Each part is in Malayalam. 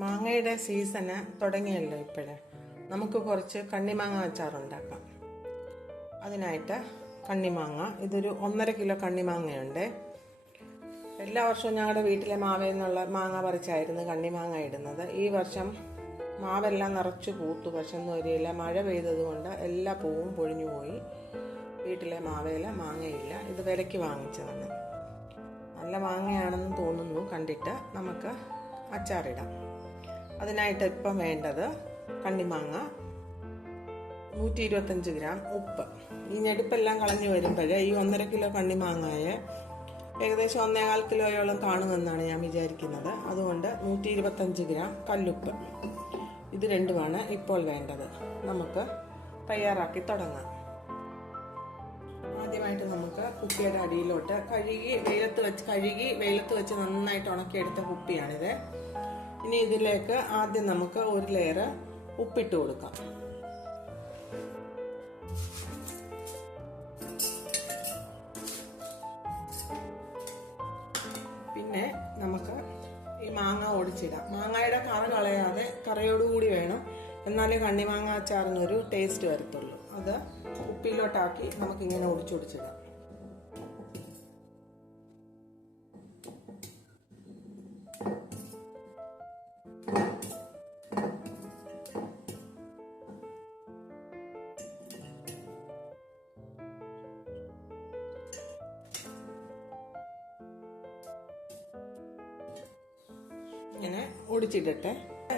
മാങ്ങയുടെ സീസണ് തുടങ്ങിയല്ലോ ഇപ്പോഴേ. നമുക്ക് കുറച്ച് കണ്ണിമാങ്ങ അച്ചാറുണ്ടാക്കാം. അതിനായിട്ട് കണ്ണിമാങ്ങ, ഇതൊരു 1.5 കിലോ കണ്ണിമാങ്ങയുണ്ട്. എല്ലാ വർഷവും ഞങ്ങളുടെ വീട്ടിലെ മാവയിൽ നിന്നുള്ള മാങ്ങ പറിച്ചായിരുന്നു കണ്ണിമാങ്ങ ഇടുന്നത്. ഈ വർഷം മാവെല്ലാം നിറച്ചു പൂത്തു, പക്ഷെ ഒന്നും വരികയില്ല. മഴ പെയ്തത് കൊണ്ട് എല്ലാ പൂവും പൊഴിഞ്ഞു പോയി. വീട്ടിലെ മാവേല മാങ്ങയില്ല. ഇത് വിലയ്ക്ക് വാങ്ങിച്ചതാണ്. നല്ല മാങ്ങയാണെന്ന് തോന്നുന്നു കണ്ടിട്ട്. നമുക്ക് അച്ചാറിടാം. അതിനായിട്ട് ഇപ്പം വേണ്ടത് കണ്ണിമാങ്ങ, 125 ഗ്രാം ഉപ്പ്. ഈ ഞെടുപ്പെല്ലാം കളഞ്ഞു വരുമ്പോഴേ ഈ 1.5 കിലോ കണ്ണിമാങ്ങയെ ഏകദേശം 1.25 കിലോയോളം കാണുമെന്നാണ് ഞാൻ വിചാരിക്കുന്നത്. അതുകൊണ്ട് 125 ഗ്രാം കല്ലുപ്പ്. ഇത് രണ്ടുമാണ് ഇപ്പോൾ വേണ്ടത്. നമുക്ക് തയ്യാറാക്കി തുടങ്ങാം. ആദ്യമായിട്ട് നമുക്ക് കുപ്പിയുടെ അടിയിലോട്ട് കഴുകി വെയിലത്ത് വെച്ച് നന്നായിട്ട് ഉണക്കിയെടുത്ത കുപ്പിയാണിത്. ഇനി ഇതിലേക്ക് ആദ്യം നമുക്ക് ഒരു ലെയർ ഉപ്പിട്ട് കൊടുക്കാം. പിന്നെ നമുക്ക് ഈ മാങ്ങ ഒടിച്ചിടാം. മാങ്ങയുടെ കറ കളയാതെ കറയോടുകൂടി വേണം, എന്നാലേ കണ്ണിമാങ്ങ അച്ചാറിനൊരു ടേസ്റ്റ് വരത്തുള്ളൂ. അത് കുപ്പിയിലോട്ടാക്കി നമുക്കിങ്ങനെ ഒടിച്ചൊടിച്ചിടാം. ഇങ്ങനെ ഒടിച്ചിടട്ടെ.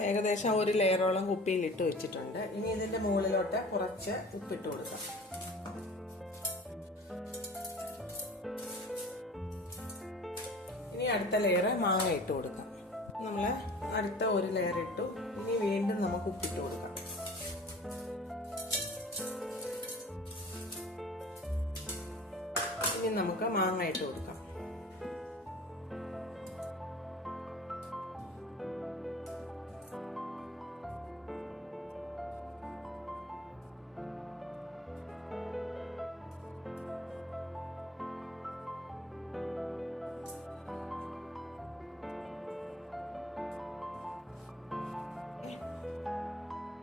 ഏകദേശം ഒരു ലെയറോളം കുപ്പിയിൽ ഇട്ട് വെച്ചിട്ടുണ്ട്. ഇനി ഇതിന്റെ മുകളിലോട്ട് കുറച്ച് ഉപ്പിട്ട് കൊടുക്കാം. ഇനി അടുത്ത ലെയർ മാങ്ങ ഇട്ട് കൊടുക്കാം. നമ്മള് അടുത്ത ഒരു ലെയർ ഇട്ടു. ഇനി വീണ്ടും നമുക്ക് ഉപ്പിട്ട് കൊടുക്കാം. ഇനി നമുക്ക് മാങ്ങ ഇട്ട് കൊടുക്കാം.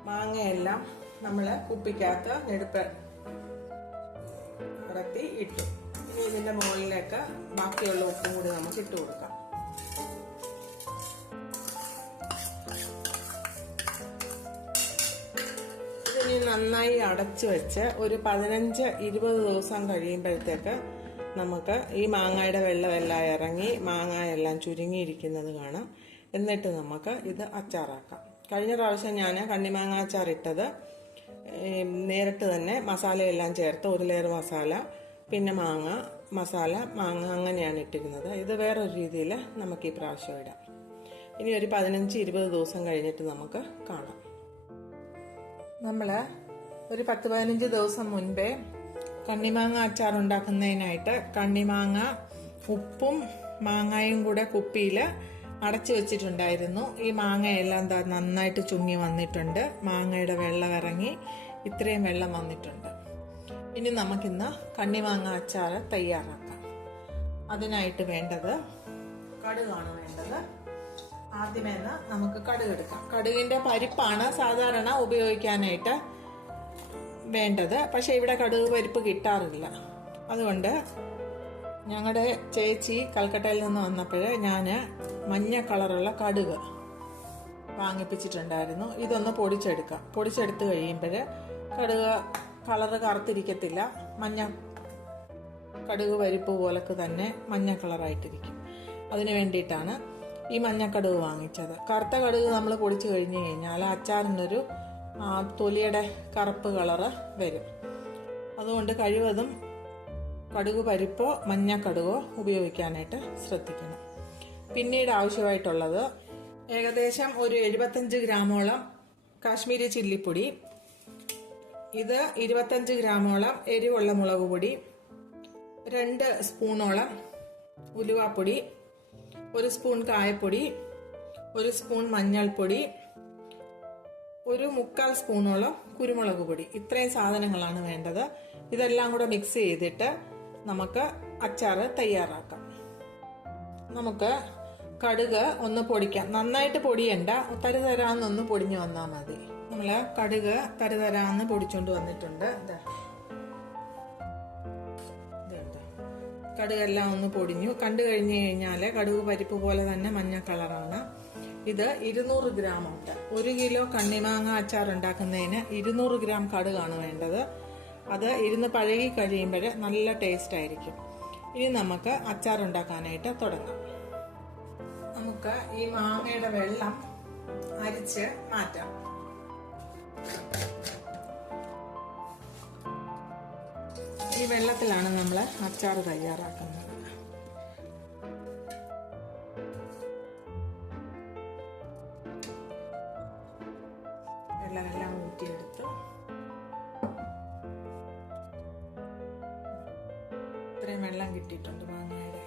മാങ്ങയെല്ലാം നമ്മൾ കുപ്പിക്കകത്ത് ഞെടുപ്പ് ഇറക്കി ഇട്ടു. ഇനി ഇതിന്റെ മുകളിലേക്ക് ബാക്കിയുള്ള ഉപ്പും കൂടി നമുക്ക് ഇട്ട് കൊടുക്കാം. ഇതിനി നന്നായി അടച്ചു വെച്ച് ഒരു 15-20 ദിവസം കഴിയുമ്പോഴത്തേക്ക് നമുക്ക് ഈ മാങ്ങയുടെ വെള്ളമെല്ലാം ഇറങ്ങി മാങ്ങയെല്ലാം ചുരുങ്ങിയിരിക്കുന്നത് കാണാം. എന്നിട്ട് നമുക്ക് ഇത് അച്ചാറാക്കാം. കഴിഞ്ഞ പ്രാവശ്യം ഞാൻ കണ്ണിമാങ്ങ അച്ചാറിട്ടത് നേരിട്ട് തന്നെ മസാലയെല്ലാം ചേർത്ത് ഒരു ലെയർ മസാല, പിന്നെ മാങ്ങ മസാല, മാങ്ങ അങ്ങനെയാണ് ഇട്ടിരുന്നത്. ഇത് വേറൊരു രീതിയിൽ നമുക്ക് ഈ പ്രാവശ്യം ഇടാം. ഇനി ഒരു 15-20 ദിവസം കഴിഞ്ഞിട്ട് നമുക്ക് കാണാം. നമ്മൾ ഒരു 10-15 ദിവസം മുൻപേ കണ്ണിമാങ്ങ അച്ചാർ ഉണ്ടാക്കുന്നതിനായിട്ട് കണ്ണിമാങ്ങ ഉപ്പും മാങ്ങയും കൂടെ കുപ്പിയിൽ അടച്ചു വെച്ചിട്ടുണ്ടായിരുന്നു. ഈ മാങ്ങയെല്ലാം നന്നായിട്ട് ചുങ്ങി വന്നിട്ടുണ്ട്. മാങ്ങയുടെ വെള്ളം ഇറങ്ങി ഇത്രയും വെള്ളം വന്നിട്ടുണ്ട്. ഇനി നമുക്കിന്ന് കണ്ണിമാങ്ങ അച്ചാർ തയ്യാറാക്കാം. അതിനായിട്ട് വേണ്ടത് കടുകാണ് വേണ്ടത്. ആദ്യമേ നമുക്ക് കടുക് എടുക്കാം. കടുകിന്റെ പരിപ്പാണ് സാധാരണ ഉപയോഗിക്കാനായിട്ട് വേണ്ടത്. പക്ഷെ ഇവിടെ കടുക് പരിപ്പ് കിട്ടാറില്ല. അതുകൊണ്ട് ഞങ്ങളുടെ ചേച്ചി കൽക്കട്ടയിൽ നിന്ന് വന്നപ്പോൾ ഞാൻ മഞ്ഞ കളറുള്ള കടുക് വാങ്ങിപ്പിച്ചിട്ടുണ്ടായിരുന്നു. ഇതൊന്ന് പൊടിച്ചെടുക്കാം. പൊടിച്ചെടുത്ത് കഴിയുമ്പോൾ കടുക് കളറ് കറുത്തിരിക്കത്തില്ല. മഞ്ഞ കടുക് പരിപ്പ് പോലൊക്കെ തന്നെ മഞ്ഞ കളറായിട്ടിരിക്കും. അതിന് വേണ്ടിയിട്ടാണ് ഈ മഞ്ഞക്കടുക് വാങ്ങിച്ചത്. കറുത്ത കടുക് നമ്മൾ പൊടിച്ചു കഴിഞ്ഞു കഴിഞ്ഞാൽ അച്ചാറിനൊരു തൊലിയുടെ കറുപ്പ് കളറ് വരും. അതുകൊണ്ട് കഴിവതും കടുക് പരിപ്പോ മഞ്ഞക്കടുകോ ഉപയോഗിക്കാനായിട്ട് ശ്രദ്ധിക്കണം. പിന്നീട് ആവശ്യമായിട്ടുള്ളത് ഏകദേശം ഒരു 75 ഗ്രാമോളം കാശ്മീരി ചില്ലിപ്പൊടി, ഇത് 25 ഗ്രാമോളം എരിവുള്ള മുളക് പൊടി, 2 സ്പൂണോളം ഉലുവാപ്പൊടി, 1 സ്പൂൺ കായപ്പൊടി, 1 സ്പൂൺ മഞ്ഞൾപ്പൊടി, 1/4 സ്പൂണോളം കുരുമുളക് പൊടി. ഇത്രയും സാധനങ്ങളാണ് വേണ്ടത്. ഇതെല്ലാം കൂടെ മിക്സ് ചെയ്തിട്ട് നമുക്ക് അച്ചാർ തയ്യാറാക്കാം. നമുക്ക് കടുക് ഒന്ന് പൊടിക്കാം. നന്നായിട്ട് പൊടിയണ്ട, തരുതരാന്നൊന്ന് പൊടിഞ്ഞു വന്നാൽ മതി. നമ്മൾ കടുക് തരുതരാന്ന് പൊടിച്ചോണ്ട് വന്നിട്ടുണ്ട്. കടുകെല്ലാം ഒന്ന് പൊടിഞ്ഞു. കണ്ടു കഴിഞ്ഞു കഴിഞ്ഞാൽ കടുക് പരിപ്പ് പോലെ തന്നെ മഞ്ഞ കളറാണ്. ഇത് 200 ഗ്രാം ഉണ്ട്. 1 കിലോ കണ്ണിമാങ്ങ അച്ചാർ ഉണ്ടാക്കുന്നതിന് 200 ഗ്രാം കടുകാണ് വേണ്ടത്. അത് ഇരുന്ന് പഴകി കഴിയുമ്പോൾ നല്ല ടേസ്റ്റ് ആയിരിക്കും. ഇനി നമുക്ക് അച്ചാർ ഉണ്ടാക്കാനായിട്ട് തുടങ്ങാം. നമുക്ക് ഈ മാങ്ങയുടെ വെള്ളം അരിച്ച് മാറ്റാം. ഈ വെള്ളത്തിലാണ് നമ്മൾ അച്ചാർ തയ്യാറാക്കുന്നത്. വെള്ളമെല്ലാം ഊറ്റിയെടുത്ത് ഇത്രയും വെള്ളം കിട്ടിയിട്ടുണ്ട് മാങ്ങയുടെ.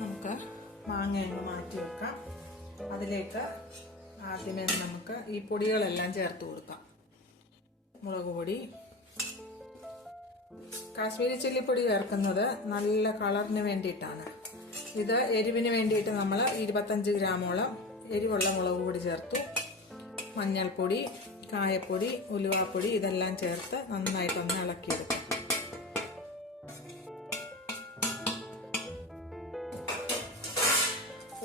നമുക്ക് മാങ്ങ അങ്ങ് മാറ്റി വെക്കാം. അതിലേക്ക് ആദ്യമേ നമുക്ക് ഈ പൊടികളെല്ലാം ചേർത്ത് കൊടുക്കാം. മുളക് പൊടി, കാശ്മീരി ചില്ലിപ്പൊടി ചേർക്കുന്നത് നല്ല കളറിന് വേണ്ടിയിട്ടാണ്. ഇത് എരിവിന് വേണ്ടിയിട്ട് നമ്മൾ 25 ഗ്രാമോളം എരിവുള്ള മുളക് പൊടി ചേർത്തു. മഞ്ഞൾപ്പൊടി, കായപ്പൊടി, ഉലുവാപ്പൊടി ഇതെല്ലാം ചേർത്ത് നന്നായിട്ടൊന്ന് ഇളക്കിയെടുക്കും.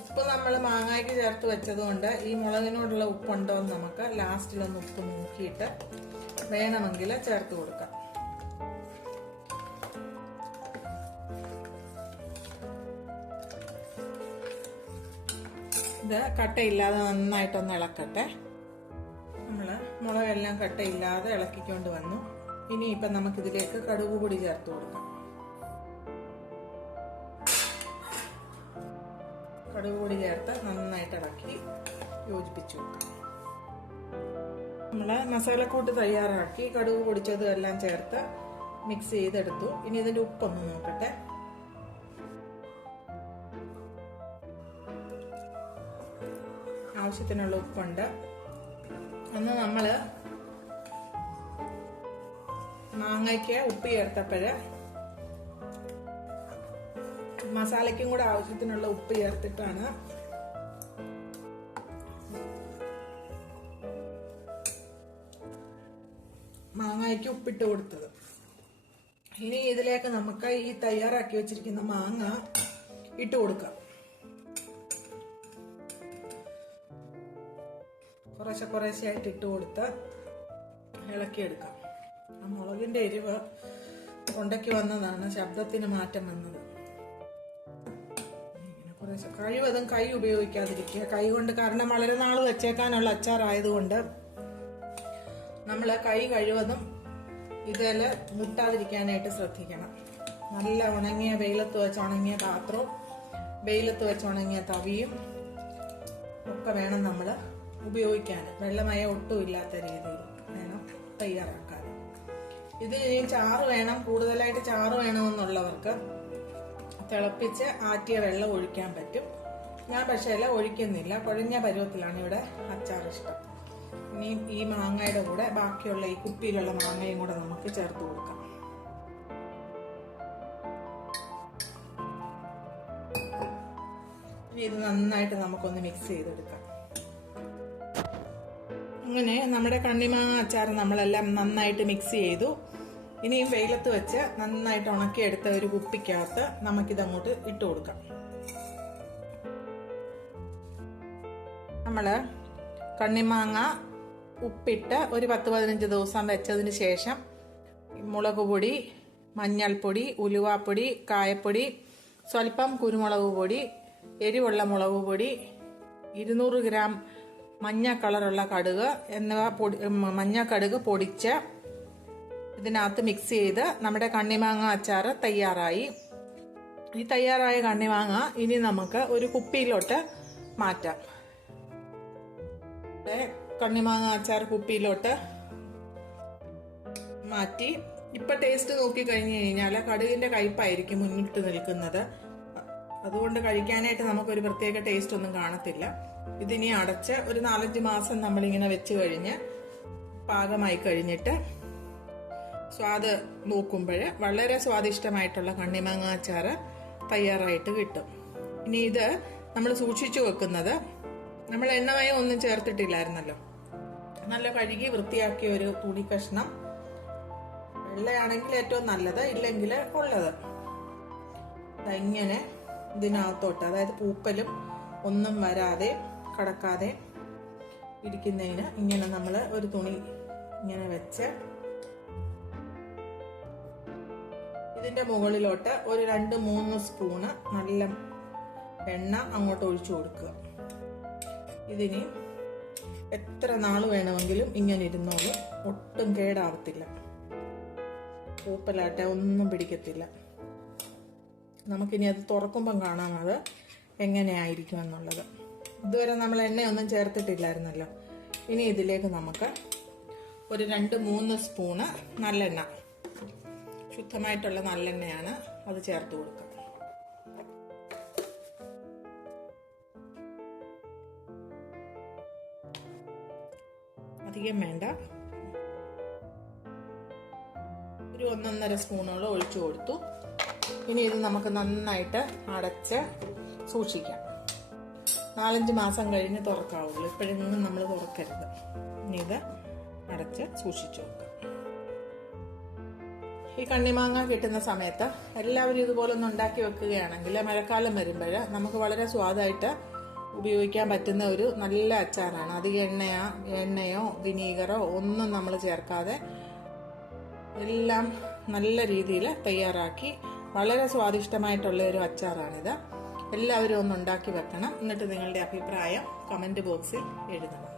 ഉപ്പ് നമ്മൾ മാങ്ങയ്ക്ക് ചേർത്ത് വെച്ചതുകൊണ്ട് ഈ മുളകിനോടുള്ള ഉപ്പുണ്ടോ എന്ന് നമുക്ക് ലാസ്റ്റിലൊന്ന് ഉപ്പ് നോക്കിയിട്ട് വേണമെങ്കിൽ ചേർത്ത് കൊടുക്കാം. ഇത് കട്ടയില്ലാതെ നന്നായിട്ടൊന്ന് ഇളക്കട്ടെ. നമ്മൾ മുളകെല്ലാം കട്ടയില്ലാതെ ഇളക്കിക്കൊണ്ട് വന്നു. ഇനിയിപ്പം നമുക്കിതിലേക്ക് കടുക് പൊടി ചേർത്ത് കൊടുക്കാം. കടുക് പൊടി ചേർത്ത് നന്നായിട്ട് ഇളക്കി യോജിപ്പിച്ചു കൊടുക്കാം. നമ്മൾ മസാലക്കൂട്ട് തയ്യാറാക്കി കടുക് പൊടിച്ചതും എല്ലാം ചേർത്ത് മിക്സ് ചെയ്തെടുത്തു. ഇനി ഇതിൻ്റെ ഉപ്പൊന്ന് നോക്കട്ടെ. ആവശ്യത്തിനുള്ള ഉപ്പുണ്ട്. അന്ന് നമ്മൾ മാങ്ങയ്ക്ക് ഉപ്പ് ചേർത്തപ്പോഴ് മസാലയ്ക്കും കൂടെ ആവശ്യത്തിനുള്ള ഉപ്പ് ചേർത്തിട്ടാണ് മാങ്ങയ്ക്ക് ഉപ്പിട്ട് കൊടുത്തത്. ഇനി ഇതിലേക്ക് നമുക്ക് ഈ തയ്യാറാക്കി വെച്ചിരിക്കുന്ന മാങ്ങ ഇട്ട് കൊടുക്കാം. കുറേശ്ശെയായിട്ട് ഇട്ട് കൊടുത്ത് ഇളക്കിയെടുക്കാം. ആ മുളകിന്റെ എരിവ് തൊണ്ടയ്ക്ക് വന്നതാണ് ശബ്ദത്തിന് മാറ്റം വന്നത്. കുറേശ്ശെ കഴിവതും കൈ ഉപയോഗിക്കാതിരിക്കുക. കൈ കൊണ്ട്, കാരണം വളരെ നാൾ വെച്ചേക്കാനുള്ള അച്ചാറായതുകൊണ്ട് നമ്മൾ കൈ കഴിവതും ഇതിൽ മുട്ടാതിരിക്കാനായിട്ട് ശ്രദ്ധിക്കണം. നല്ല ഉണങ്ങിയ വെയിലത്ത് വെച്ച് ഉണങ്ങിയ പാത്രവും വെയിലത്ത് വെച്ച് ഉണങ്ങിയ തവിയും ഒക്കെ വേണം നമ്മൾ ഉപയോഗിക്കാൻ. വെള്ളമയം ഒട്ടും ഇല്ലാത്ത രീതിയിൽ വേണം തയ്യാറാക്കാൻ. ഇത് ഇനിയും ചാറ് വേണം, കൂടുതലായിട്ട് ചാറ് വേണമെന്നുള്ളവർക്ക് തിളപ്പിച്ച് ആറ്റിയ വെള്ളം ഒഴിക്കാൻ പറ്റും. ഞാൻ പക്ഷേ ഒഴിക്കുന്നില്ല. കുഴഞ്ഞ പരുവത്തിലാണ് ഇവിടെ അച്ചാർ ഇഷ്ടം. ഇനിയും ഈ മാങ്ങയുടെ കൂടെ ബാക്കിയുള്ള ഈ കുപ്പിയിലുള്ള മാങ്ങയും കൂടെ നമുക്ക് ചേർത്ത് കൊടുക്കാം. ഇനി ഇത് നന്നായിട്ട് നമുക്കൊന്ന് മിക്സ് ചെയ്തെടുക്കാം. അങ്ങനെ നമ്മുടെ കണ്ണിമാങ്ങ അച്ചാർ നമ്മളെല്ലാം നന്നായിട്ട് മിക്സ് ചെയ്തു. ഇനിയും വെയിലത്ത് വെച്ച് നന്നായിട്ട് ഉണക്കിയെടുത്ത ഒരു കുപ്പിക്കകത്ത് നമുക്കിതങ്ങോട്ട് ഇട്ട് കൊടുക്കാം. നമ്മൾ കണ്ണിമാങ്ങ ഉപ്പിട്ട് ഒരു 10-15 ദിവസം വെച്ചതിന് ശേഷം മുളക് പൊടി, മഞ്ഞൾപ്പൊടി, ഉലുവാപ്പൊടി, കായപ്പൊടി, സ്വല്പം കുരുമുളക് പൊടി, എരിവുള്ള മുളക് പൊടി, 200 ഗ്രാം മഞ്ഞ കളറുള്ള കടുക് എന്നിവ മഞ്ഞ കടുക് പൊടിച്ച് ഇതിനകത്ത് മിക്സ് ചെയ്ത് നമ്മുടെ കണ്ണിമാങ്ങ അച്ചാർ തയ്യാറായി. ഈ തയ്യാറായ കണ്ണിമാങ്ങ ഇനി നമുക്ക് ഒരു കുപ്പിയിലോട്ട് മാറ്റാം. കണ്ണിമാങ്ങ അച്ചാർ കുപ്പിയിലോട്ട് മാറ്റി. ഇപ്പൊ ടേസ്റ്റ് നോക്കി കഴിഞ്ഞു കഴിഞ്ഞാൽ കടുകിന്റെ കയ്പായിരിക്കും മുന്നിട്ട് നിൽക്കുന്നത്. അതുകൊണ്ട് കഴിക്കാനായിട്ട് നമുക്കൊരു പ്രത്യേക ടേസ്റ്റ് ഒന്നും കാണത്തില്ല. ഇതിനി അടച്ച് ഒരു 4-5 മാസം നമ്മളിങ്ങനെ വെച്ച് കഴിഞ്ഞ് പാകമായി കഴിഞ്ഞിട്ട് സ്വാദ് നോക്കുമ്പോൾ വളരെ സ്വാദിഷ്ടമായിട്ടുള്ള കണ്ണിമാങ്ങ അച്ചാർ തയ്യാറായിട്ട് കിട്ടും. ഇനി ഇത് നമ്മൾ സൂക്ഷിച്ചു വെക്കുന്നത്, നമ്മൾ എണ്ണമയം ഒന്നും ചേർത്തിട്ടില്ലായിരുന്നല്ലോ. നല്ല കഴുകി വൃത്തിയാക്കിയ ഒരു തുണി കഷ്ണം, വെള്ളയാണെങ്കിൽ ഏറ്റവും നല്ലത്, ഇല്ലെങ്കിൽ ഉള്ളത്, ഇങ്ങനെ ഇതിനകത്തോട്ട്, അതായത് പൂപ്പലും ഒന്നും വരാതെ കടക്കാതെ ഇരിക്കുന്നതിന് ഇങ്ങനെ നമ്മൾ ഒരു തുണി ഇങ്ങനെ വെച്ച് ഇതിന്റെ മുകളിലോട്ട് ഒരു 2-3 സ്പൂണ് നല്ല എണ്ണ അങ്ങോട്ട് ഒഴിച്ചു കൊടുക്കുക. ഇതിന് എത്ര നാള് വേണമെങ്കിലും ഇങ്ങനെ ഇരുന്നോളൂ, ഒട്ടും കേടാവത്തില്ല, പൂപ്പലാട്ടെ ഒന്നും പിടിക്കത്തില്ല. നമുക്കിനി അത് തുറക്കുമ്പം കാണാം അത് എങ്ങനെയായിരിക്കും എന്നുള്ളത്. ഇതുവരെ നമ്മൾ എണ്ണയൊന്നും ചേർത്തിട്ടില്ലായിരുന്നല്ലോ. ഇനി ഇതിലേക്ക് നമുക്ക് ഒരു 2-3 സ്പൂണ് നല്ലെണ്ണ, ശുദ്ധമായിട്ടുള്ള നല്ലെണ്ണയാണ്, അത് ചേർത്ത് കൊടുക്കുക. അധികം വേണ്ട, ഒരു 1-1.5 സ്പൂണോളം ഒഴിച്ചു കൊടുത്തു. ഇനി ഇത് നമുക്ക് നന്നായിട്ട് അടച്ച് സൂക്ഷിക്കാം. 4-5 മാസം കഴിഞ്ഞ് തുറക്കാവുള്ളൂ, ഇപ്പോഴൊന്നും നമ്മൾ തുറക്കരുത്. ഇനി ഇത് അടച്ച് സൂക്ഷിച്ചു വെക്കാം. ഈ കണ്ണിമാങ്ങ കിട്ടുന്ന സമയത്ത് എല്ലാവരും ഇതുപോലെ ഒന്ന് ഉണ്ടാക്കി വെക്കുകയാണെങ്കിൽ മഴക്കാലം വരുമ്പോൾ നമുക്ക് വളരെ സ്വാദായിട്ട് ഉപയോഗിക്കാൻ പറ്റുന്ന ഒരു നല്ല അച്ചാറാണ്. അധികം എണ്ണയോ വിനീഗറോ ഒന്നും നമ്മൾ ചേർക്കാതെ എല്ലാം നല്ല രീതിയിൽ തയ്യാറാക്കി വളരെ സ്വാദിഷ്ടമായിട്ടുള്ള ഒരു അച്ചാറാണിത്. എല്ലാവരും ഒന്ന് ഉണ്ടാക്കി വെക്കണം. എന്നിട്ട് നിങ്ങളുടെ അഭിപ്രായം കമന്റ് ബോക്സിൽ എഴുതണം.